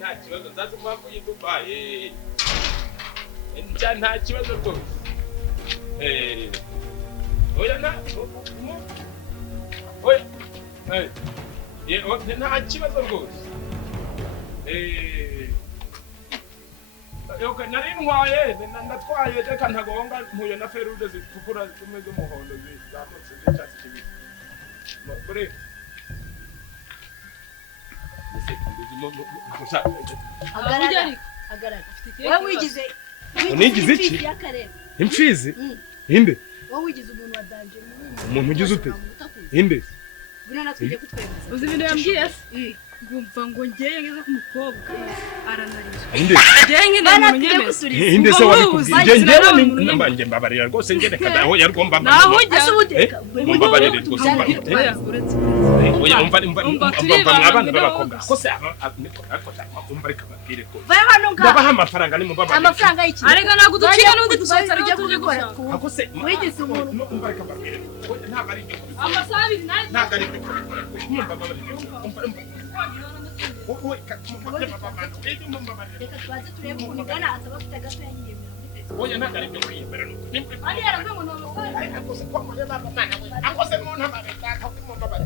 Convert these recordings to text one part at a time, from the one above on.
nta kibazo nzaze mpamvu y'Dubai nta kibazo rwose oya nta kibazo rwose nari ntwaye ndatwaye reka ntagonga mpuye na ferude zitukura zimwe z'umuhondo zamutse z'icyatsi kibisi wigize unigize iki imfizi inde wowe wigize umuntu wa danje umuntu ugize ute inde bino natwije kutwemeza uzi ibintu yambwiye se ngumva ngo ngeye ngeze ku mukobwa aranarira inde ngeye ngene umuntu nyemeza inde se wabikubwiye ngewe nambanje mbabarira rwose ngene kada aho yarugomba naho ujya mbabarira rwose oya umva mwabana babakobwa kose umva reka babwire ko vayo hano nga babaha amafaranga ni mubabarira amafaranga y'iki arega nago ducika n'undi dusohotse ryo tuje gukora akose wigize umuntu umva reka babwire oya ntabwo ari amasabiri nayo ntabwo ari umva babarira umva reka twaze turebe ukuntu igana ataba afite agato yanyiyemera oya ntabwo ari ibyo kwiyemera ari yaramwe ngo n'amafaranga akose ko muri baba akose mu ntabareka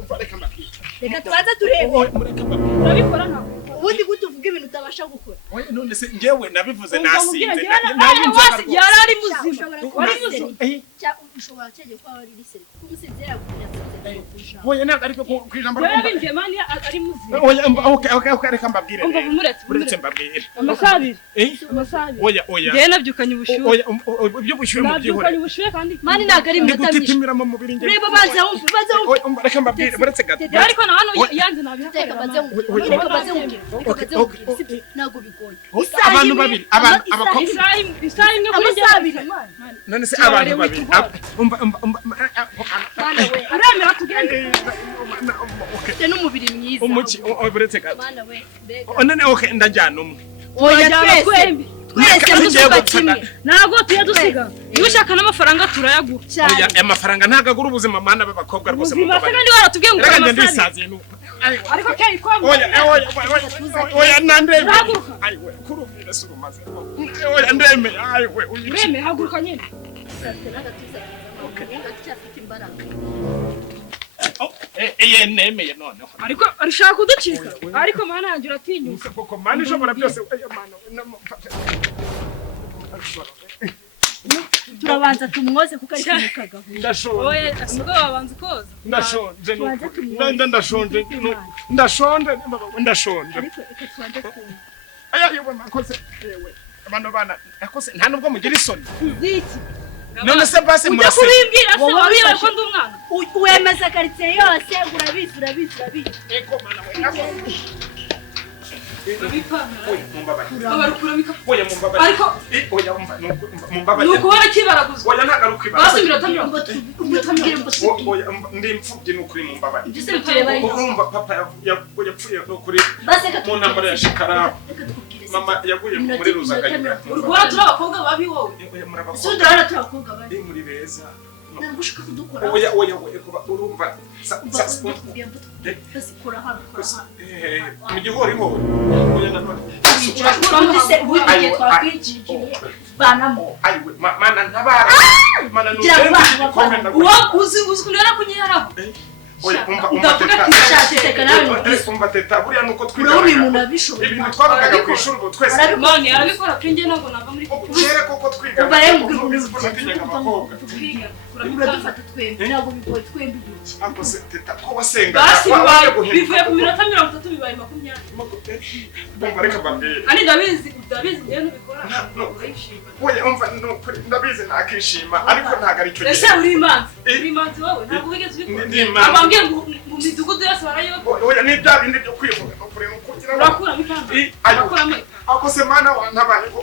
umva reka mbabwire reka twaze turebe mureka mbabwire urabikora ntabwo ubundi gute uvuga ibintu utabasha gukora oya none se njyewe nabivuze nasinze yari ari muzima wari muzima ushobora cyege kwa wari risere kumusezera kuyasinze kurusha oya ntabwo ariko kwijambo yarabinje mani ari muzima oya okay reka mbabwire umva buretse mbabwire amasabiri oya ngiye nabyukanye ubushyuhe oya ibyo bushyuhe mu byihore nabyukanye ubushyuhe kandi mani ntabwo ari iminota myinshi gutitimira mu mubiri nge reba baza wumva reka mbabwire buretse gato ariko na hano yanze nabihakorera ntabwo bigoye abantu babiri abakobwa isaha imwe kuri amasabiri none se abantu babiri mana we uremera tugende ufite n'umubiri mwiza umuki buretse gato mana we mbega none okay ndajyana umwe oya twembi twese musuka kimwe ntabwo tuyadusiga iyo ushaka n'amafaranga turayaguha oya amafaranga ntabwo agura ubuzima mana b'abakobwa rwose mu buzima kandi waratubwiye ngo reka ngende isaziye nuko ariko keri kwa oya nandeme ayiwe kurumira surumaze oya ndeme ayiwe ureme haguruka nyine nemeye noneho ariko arishaka kuducika ariko mana yanjye uratinyuka koko mana ishobora byose turabanza tumwoze kuko ari kumukaga ndashonje oye nubwo wabanza koza ndashonje ndashonje ariko eka twanze kumva aya yewe makoze yewe abantu bana akose nta nubwo mugira isoni ziki none se basi murase kubimbwira se wabira ko ndi umwana wemeza quartier yose urabizi eko mana we nukubona kibaraguzwa oya ntabwo ari ukwibara basi iminota mirongo ndi imfubyi ni ukuri mu mbabare ibyo se bitureba urumva papa yapfuye ni ukuri mu ntambara ya shikara mama yaguye muri ruzagayira urwara turi abakobwa babi wowe ese udahora turi abakobwa babi muri beza ntabwo ushaka kudukora oya urumva kora hano mu gihorihori oya nanone uramutse ubugiye twakwijijije banamo ayiwe mana ntabara mana uwo uzi kunera kunyiharaho oya umva teta buriya nuko urabona umuntu abishobora ibintu twavugaga ku ishuri ubu twese none arabikora pinge ntabwo nava muri kera koko twiga uba rero mbwira natinyaga abakobwa uradufata twembi ntabwo bigoye twembi gutya ako se teta ko wasenga basi bivuye ku minota 30 bibaye 20 umva reka mbabwire ani ndabizi njyewe nubikora oya umva ndabizi nakishima ariko ntago ari cyo gihe ese uri imanzi wowe ntabwo wigeze ubikora abambwiye ngo mu midugudu yose barayoba oya ni bya bindi byo kwivuga no kurema kugira ngo urakuramo ikamba ako se mana wantabaye ko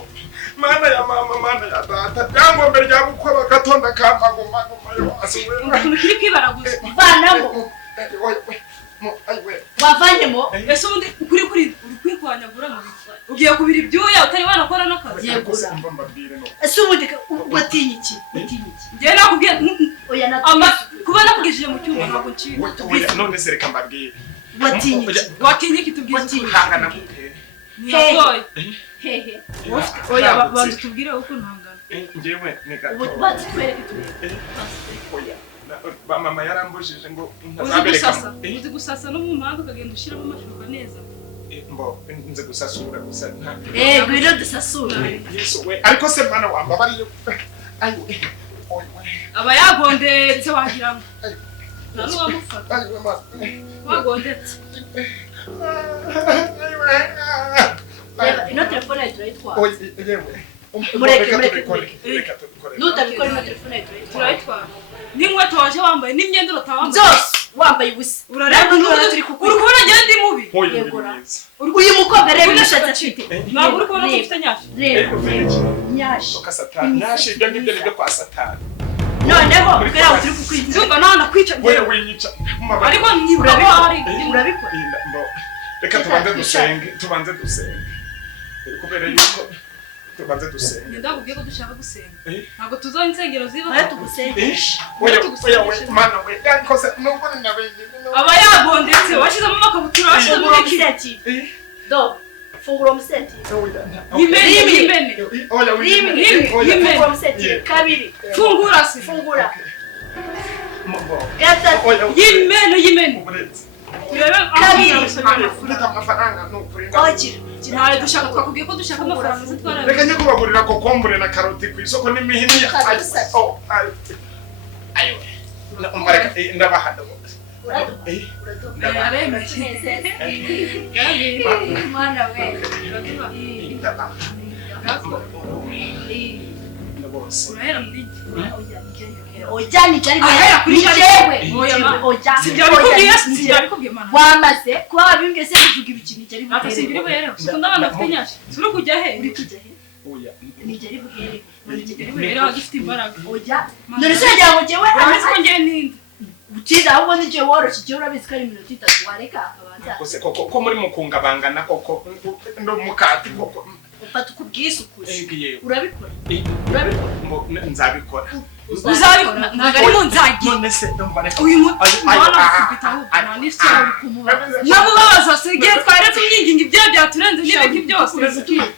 mana ya mama mana ya data byangombe rya gukora gatonda kamba goma yo asuwe ukuntu kiri kwibaraguza vanamo wavanyemo ese ubundi uri kwikwanyagura mu bitwa ugiye kubira ibyuya utari wanakora n'akazi yegura umva mbabwire no ese ubundi watinya iki njye nakubwiye oya kuba nakugishije mu cyumba ntabwo nciye oya none se reka mbabwire watinya iki watinya iki tubwiye hangana gute Nyagoye. Hehe. Oya bantu tubwire uko ntangana. Ngewe neka. Ubu batwereke Oya. Mama yarambujije ngo uzi gusasa no mu mpanga ukagenda ushiramo amashuka neza. Mbo nze gusasura gusa nta. Gwiro dusasura. Yesu we ariko se mana wambabariye. Ayo. Aba yagondetse wagira ngo. Nanu wamufata. Ayo mama. Wagondetse. Ino telefone yawe turayitwara. Oya yewe. Mureke. Nutabikora ino telefone yawe turayitwara. N'inkweto waje wambaye n'imyenda utawambaye. Zose wambaye ubusa. Urareba n'ura turi kukuri. Uri kubona ngende ndi mubi. Uyu mukobwa reba imishatsi afite. Ntabwo uri kubona ko ufite nyashi. Nyashi. Ka satani. Nyashi ibyo ngibyo ni byo kwa satani. Noneho kubera turi kukwica. Ndumva nana kwica. Wewe winyica. Ariko urabikora. Urabikora. Reka tubanze dusenge. Kubera yuko tubanze dusenge. Ndakubwiye ko dushaka gusenga. Ntabwo tuzo insengero ziba. Ayo tugusengesha. Oya mana we. Yakoze nubwo nabenge. Aba yagondetse washizemo amakabutura washizemo ikireti. Do. Fungura umuseti. Yimene. Oya Yimene. Fungura umuseti. Kabiri. Fungura si. Fungura. Gatatu. Yimene. Turebe amafaranga n'ukuri. Ntawe dushaka twakubwiye ko dushaka amafaranga se twara. Reka njye kubagurira kokombure na karoti ku isoko n'imihini ya. Ayo. Umbareka ndabahada. Mwana we. Urahera muri Ojani jari ahera kuri jewe. Oja. Sibyo mana. Wamaze kwa wabimbye se kuvuga ibikini jari buhere. Sibyo buhere. Sikunda bana afite nyashi. Suru kujya he? Uri kujya he? Oya. Ni jari buhere. Jari buhere agifite imbaraga. Oja. None se yagira ngo jewe amaze ko ngiye ninde. Ukiza ahubwo nije woroshye je urabizi ko ari minota 3 wareka akabanza. Kose koko muri mukunga bangana koko ndo mukati koko. Ufata kubwisukuje. Urabikora. Mbo nzabikora. Uzabikora nagari mu nzagi. None se ndumbareka. Uyu mwana afite aho nani se uri kumubaza. Namubaza se giye tware tumyinginga ibyo byaturenze n'ibiki byose.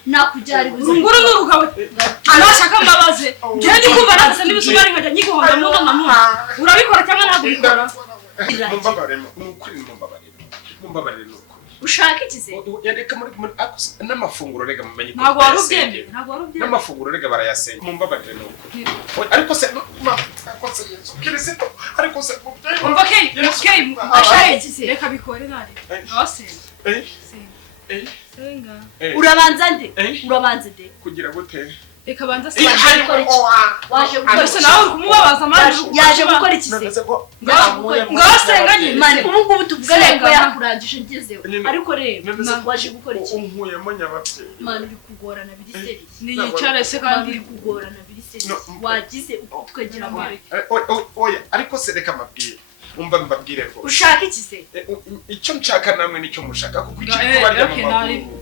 Nakujari buze. Nguru n'urugawe. Anashaka mbabaze. Je ndi kumva nase n'ibisubari nkajya nyigihonda mu none. Urabikora cyangwa ntabikora? Mumbabarire n'ukuri mumbabarire. Ushaka ikize? Yareka muri n'amafunguro rega mumenye ko. Ntabwo warubyemeye. N'amafunguro rega barayasenga. Mumbabarire nuko. Ariko se akose Yesu. Kirisito ariko se umva kei ashaka ikize. Reka bikore nari. Abasenga. Senga. Urabanza nde? Urabanza nde? Kugira gute? Reka banza se waje gukora iki? Nawe kumubabaza manje yaje gukora ikize? Ngasenga nyine. Mani ubu ngubu tuvugane ko yakurangije ngezeho. Ariko rero waje gukora iki? Unkuyemo nyabapfe. Mani bikugorana biriseri. Ni yicare se kandi bikugorana biriseri. Wagize tukagira ngo oya ariko se reka mabwire. Umva mbabwire ko. Ushaka ikize? Icyo nshaka namwe nicyo mushaka kuko ikiri kubarya mu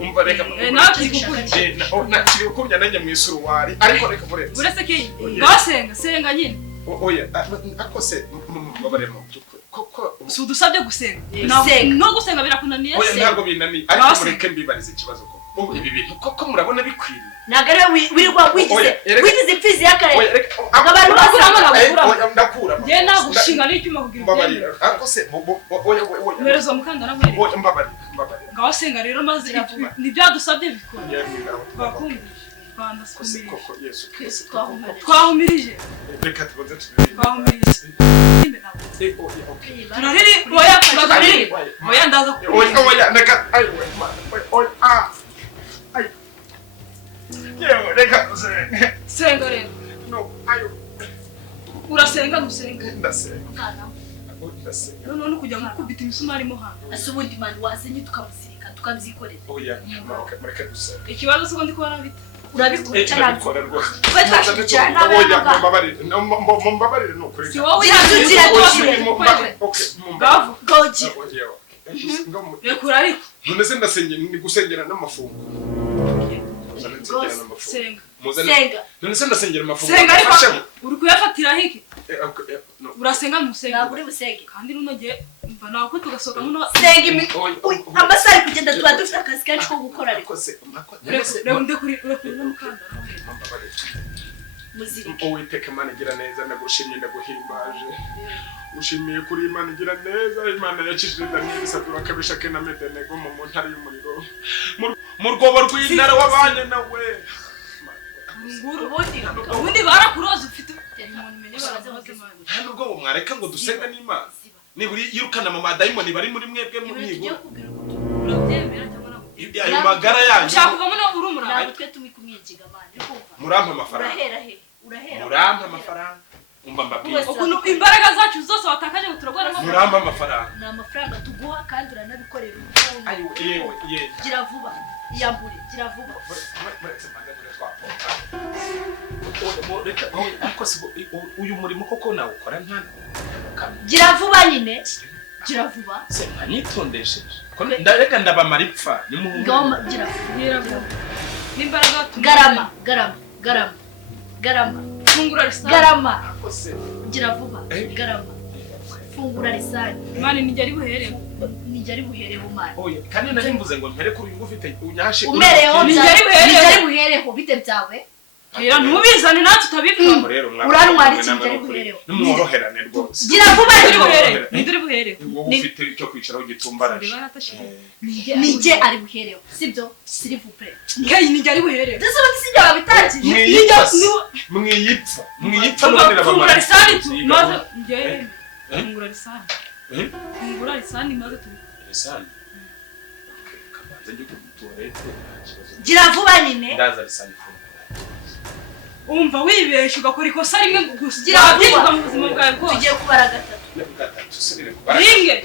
umva reka nakiri gukubya nanjye mu isuruwari ariko reka buretse. Buretse ki? Ngasenga nyine. Oya akose mubabare mu koko udusabye gusenga. No gusenga birakunaniye. Oya ntabwo binaniye ariko mureke mbibarize ikibazo koko. Ibi bintu koko murabona bikwiriye. Nagare wirirwa wigize ipfizi yakare. Abantu basanga ndakura. Je nagushinga n'icyuma kugira ngo. Akose oya. Merezo mukandara mwere. Oya mbabarire. Ngasenga rero maze ni byadusabye bikora. Twakumvise. Koko Yesu Kristo twahumirije. Reka tubanze twahumirije. Turariri oya turariri. Oya ndaza. Oya reka oya Yewe reka senga rero. No ayo. Urasenga nusenga. Ndasenga. None kujya gukubita imisumari mo hano. Asubundi mani wasenye tukamusirika tukabyikorera. Oya mureke gusenga. Ikibazo siko ndi kubona bita. Urabikora cyane. Twatashikana. Oya mumbabarire no kuri. Si wowe yazuzira Gavu. Goji. Rekura ariko. None se ndasengera ndi gusengera n'amafunguro. Senga. Senga. None se ndasengera amafunguro. Senga ariko uri kuyafatira hiki? Urasenga musenge. Ntabwo uri busenge. Kandi nunoge mva nawe ko tugasoka muno. Senga amasari kugenda tuba dufite akazi kenshi ko gukora ariko reba ndi kuri mukanda muzirike Uwiteka Imana igira neza nagushimye ndaguhimbaje ushimiye kuri Imana igira neza Imana yakishije Daniel Sadura kabisha ke na Medenego mu ntara y'umuriro mu rwobo rw'intara wabanye nawe ubundi barakuroza ufite umuntu menye barazahoze manje hano rwobo mwareka ngo dusenga n'Imana niburi yirukana mu madayimoni bari muri mwebwe mu nibura urabyemera cyangwa nako ayo magara yanyu ushaka kuvamo no urumura ntabwo twe tumikumwigiga manje kumva murampa amafaranga urahera murampa amafaranga umba mbabwiye ukuntu imbaraga zacu zose watakaje ngo turagora murampa amafaranga na amafaranga tuguha kandi uranabikorera ayo yewe gira vuba iyambure gira vuba uyu murimo koko nawe ukora nta gira vuba nyine gira vuba se mwanyitondesheje ko ndareka ndabamara ipfa ngoma gira vuba n'imbaraga garama fungura risani garama gira vuba garama fungura risani mani nijya buhereho mani oya kandi narimbuze ngo mpere kuri uyu ufite unyashe umereho nijya buhereho bite byawe Ira ntubizane natwe utabipfa rero uranwara iki njye buhereho n'umworoherane rwose gira vuba ndiri buhereho wowe ufite icyo kwicaraho gitumbaraje nije ari buhereho sibyo s'il vous plaît ngai nijya ari buhereho ndetse sijya babitangije mwiyipfa n'ubundi fungura risani tu maze nge fungura risani maze tu risani kabanza njye kutuwarete gira vuba nyine ndaza risani umva wibesha ugakora ikosa rimwe gusa gira vuba mu buzima bwawe bwose tugiye kubara gatatu sirire kubara ringe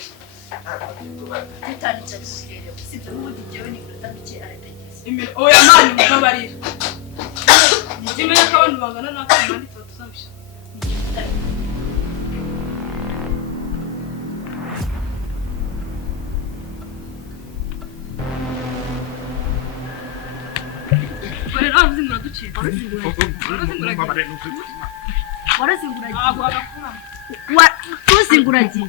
tutanditse buhereho sibyo n'ubundi jewe ni gutandike arategeza oya mani mukabarira nijimenya ko abantu bangana nako mandi tuba tuzabisha warazinguragiye